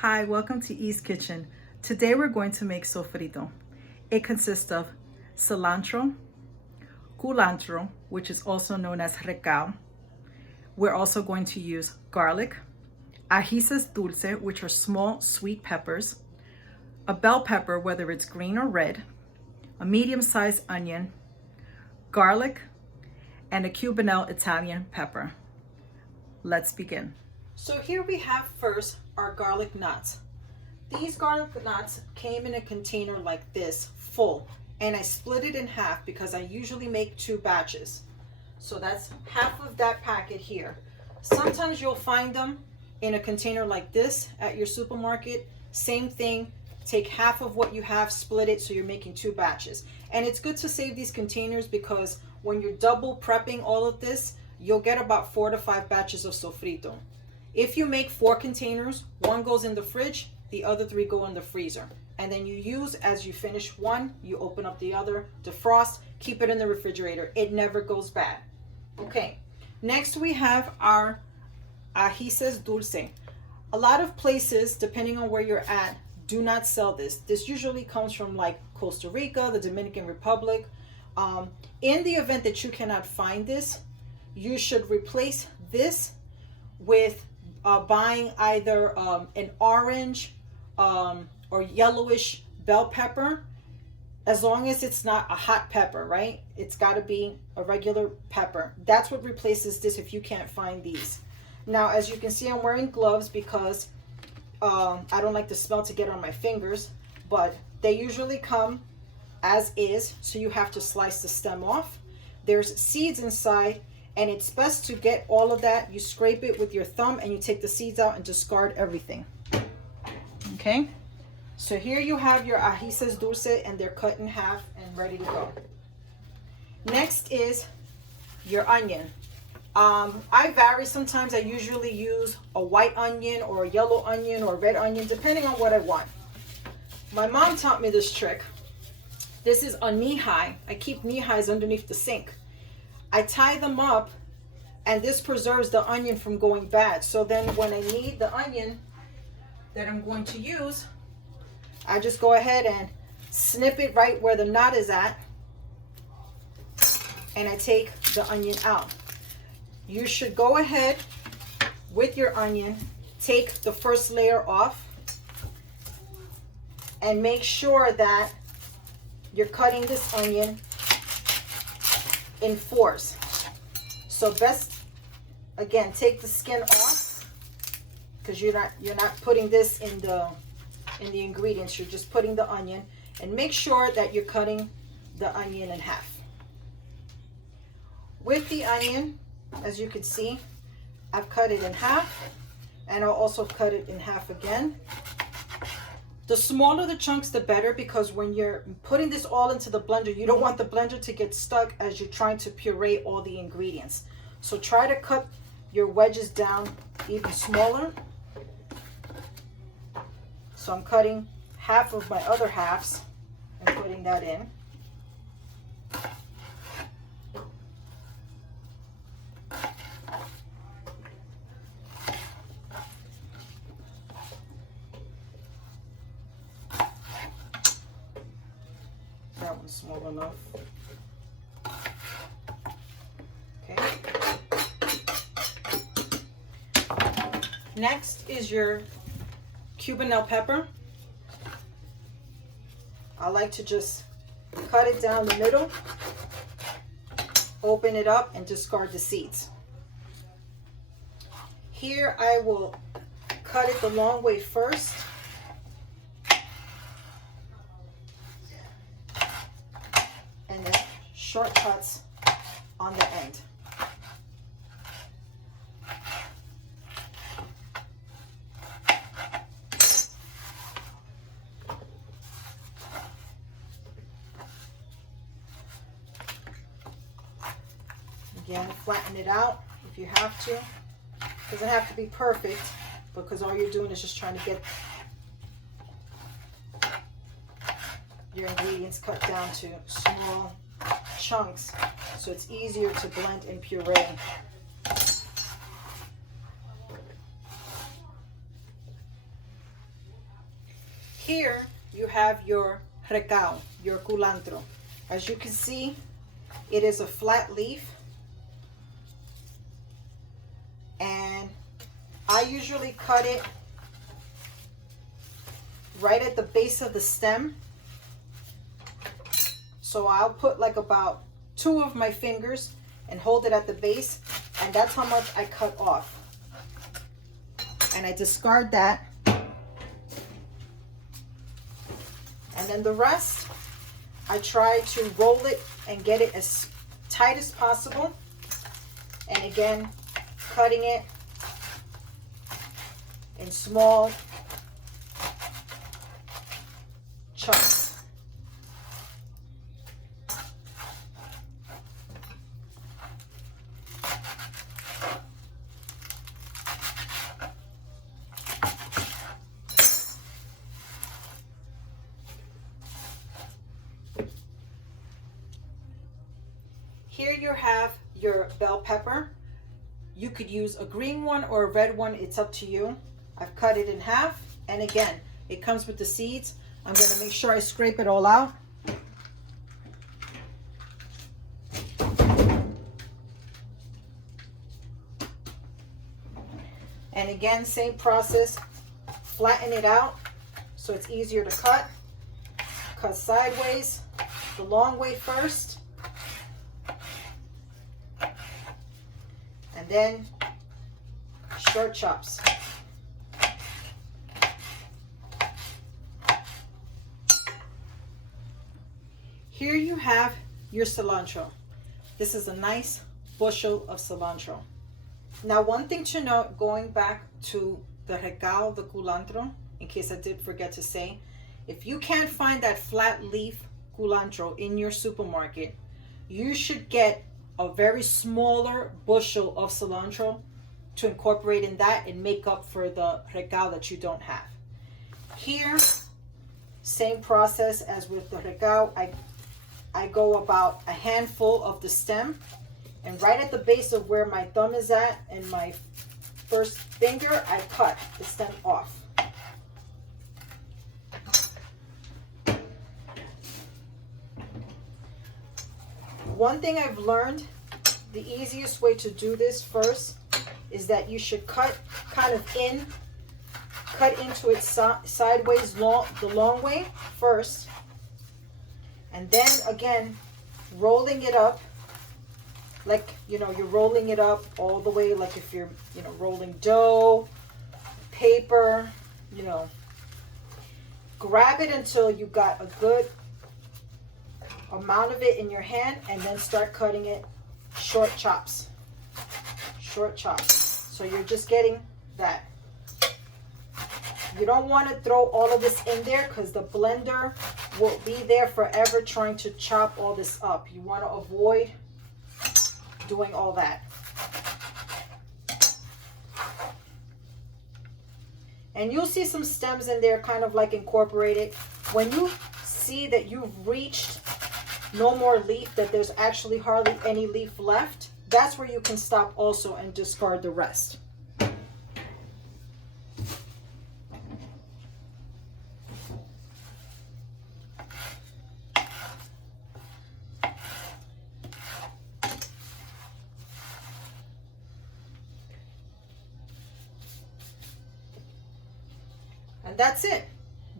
Hi, welcome to E's Kitchen. Today we're going to make sofrito. It consists of cilantro, culantro, which is also known as recao. We're also going to use garlic, ajices dulce, which are small sweet peppers, a bell pepper, whether it's green or red, a medium-sized onion, garlic, and a Cubanelle Italian pepper. Let's begin. So here we have first our garlic knots. These garlic knots came in a container like this, full, and I split it in half because I usually make 2 batches. So that's half of that packet here. Sometimes you'll find them in a container like this at your supermarket. Same thing, take half of what you have, split it so you're making 2 batches. And it's good to save these containers because when you're double prepping all of this, you'll get about 4 to 5 batches of sofrito. If you make 4 containers, 1 goes in the fridge, the other 3 go in the freezer. And then you use, as you finish one, you open up the other, defrost, keep it in the refrigerator. It never goes bad. Okay, next we have our Ajices Dulce. A lot of places, depending on where you're at, do not sell this. This usually comes from like Costa Rica, the Dominican Republic. In the event that you cannot find this, you should replace this with buying either an orange or yellowish bell pepper, as long as it's not a hot pepper, right? It's got to be a regular pepper. That's what replaces this if you can't find these. Now, as you can see, I'm wearing gloves because I don't like the smell to get on my fingers, but they usually come as is, so you have to slice the stem off. There's seeds inside, and it's best to get all of that. You scrape it with your thumb and you take the seeds out and discard everything. Okay, so here you have your ajices dulce, and they're cut in half and ready to go. Next is your onion. I vary. Sometimes I usually use a white onion or a yellow onion or red onion, depending on what I want. My mom taught me this trick. This is a knee-high. I keep knee-highs underneath the sink. I tie them up, and this preserves the onion from going bad. So then when I need the onion that I'm going to use, I just go ahead and snip it right where the knot is at, and I take the onion out. You should go ahead with your onion, take the first layer off, and make sure that you're cutting this onion in 4s. So best, again, take the skin off, because you're not putting this in the ingredients. You're just putting the onion, and make sure that you're cutting the onion in half. With the onion, as you can see, I've cut it in half, and I'll also cut it in half again. The smaller the chunks, the better, because when you're putting this all into the blender, you don't want the blender to get stuck as you're trying to puree all the ingredients. So try to cut your wedges down even smaller. So I'm cutting half of my other halves and putting that in. That one's small enough. Okay. Next is your Cubanelle pepper. I like to just cut it down the middle, open it up, and discard the seeds. Here I will cut it the long way first. And then short cuts on the end. Again, flatten it out if you have to. It doesn't have to be perfect, because all you're doing is just trying to get your ingredients cut down to small chunks so it's easier to blend and puree. Here you have your Recao, your Culantro. As you can see, it is a flat leaf. And I usually cut it right at the base of the stem. So I'll put like about 2 of my fingers and hold it at the base, and that's how much I cut off. And I discard that. And then the rest, I try to roll it and get it as tight as possible. And again, cutting it in small chunks. Here you have your bell pepper. You could use a green one or a red one, it's up to you. I've cut it in half, and again, it comes with the seeds. I'm going to make sure I scrape it all out. And again, same process, flatten it out so it's easier to cut. Cut sideways, the long way first. And then short chops. Here you have your cilantro. This is a nice bushel of cilantro. Now, one thing to note, going back to the Recao, the Culantro, in case I did forget to say, if you can't find that flat leaf Culantro in your supermarket, you should get a very smaller bushel of cilantro to incorporate in that and make up for the Recao that you don't have. Here, same process as with the Recao. I go about a handful of the stem, and right at the base of where my thumb is at and my first finger, I cut the stem off. One thing I've learned, the easiest way to do this first is that you should cut kind of cut into it sideways, the long way first, and then again rolling it up like, you know, you're rolling it up all the way, like if you're, you know, rolling dough, paper, you know. Grab it until you got a good amount of it in your hand, and then start cutting it short chops. Short chops. So you're just getting that. You don't want to throw all of this in there because the blender will be there forever trying to chop all this up. You want to avoid doing all that. And you'll see some stems in there kind of like incorporated. When you see that you've reached no more leaf, that there's actually hardly any leaf left, that's where you can stop also and discard the rest. And that's it.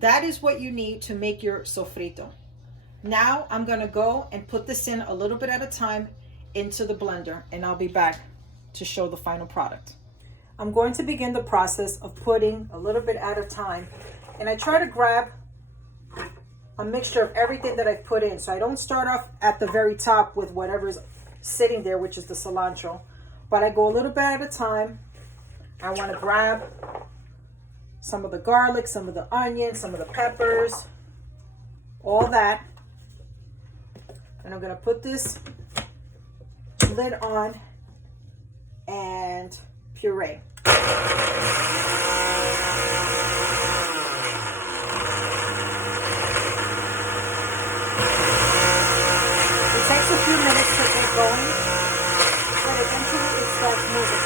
That is what you need to make your sofrito. Now I'm going to go and put this in a little bit at a time into the blender, and I'll be back to show the final product. I'm going to begin the process of putting a little bit at a time, and I try to grab a mixture of everything that I've put in. So I don't start off at the very top with whatever's sitting there, which is the cilantro, but I go a little bit at a time. I want to grab some of the garlic, some of the onion, some of the peppers, all that. And I'm going to put this lid on and puree. It takes a few minutes to get going, but eventually it starts moving.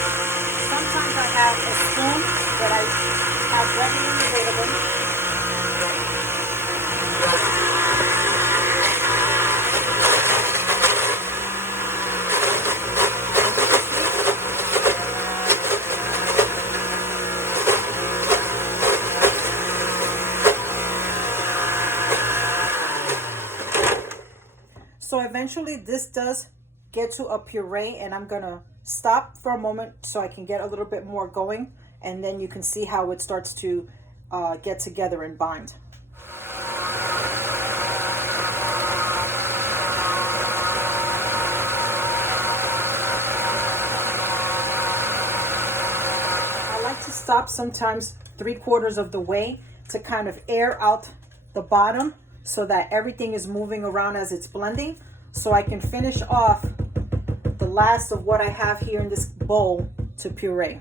Sometimes I have a spoon that I have readily available, Eventually this does get to a puree, and I'm gonna stop for a moment so I can get a little bit more going, and then you can see how it starts to get together and bind. I like to stop sometimes 3/4 of the way to kind of air out the bottom so that everything is moving around as it's blending, so I can finish off the last of what I have here in this bowl to puree.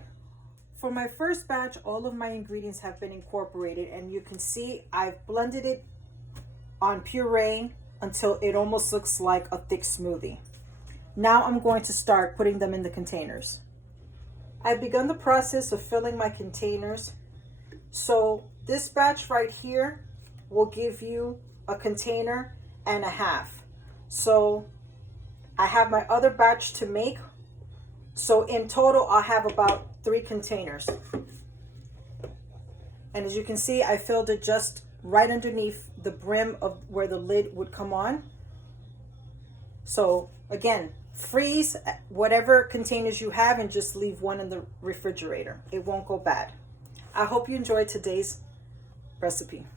For my first batch, all of my ingredients have been incorporated, and you can see I've blended it on puree until it almost looks like a thick smoothie. Now I'm going to start putting them in the containers. I've begun the process of filling my containers. So this batch right here will give you a container and a half. So I have my other batch to make. So in total, I'll have about 3 containers. And as you can see, I filled it just right underneath the brim of where the lid would come on. So again, freeze whatever containers you have and just leave one in the refrigerator. It won't go bad. I hope you enjoyed today's recipe.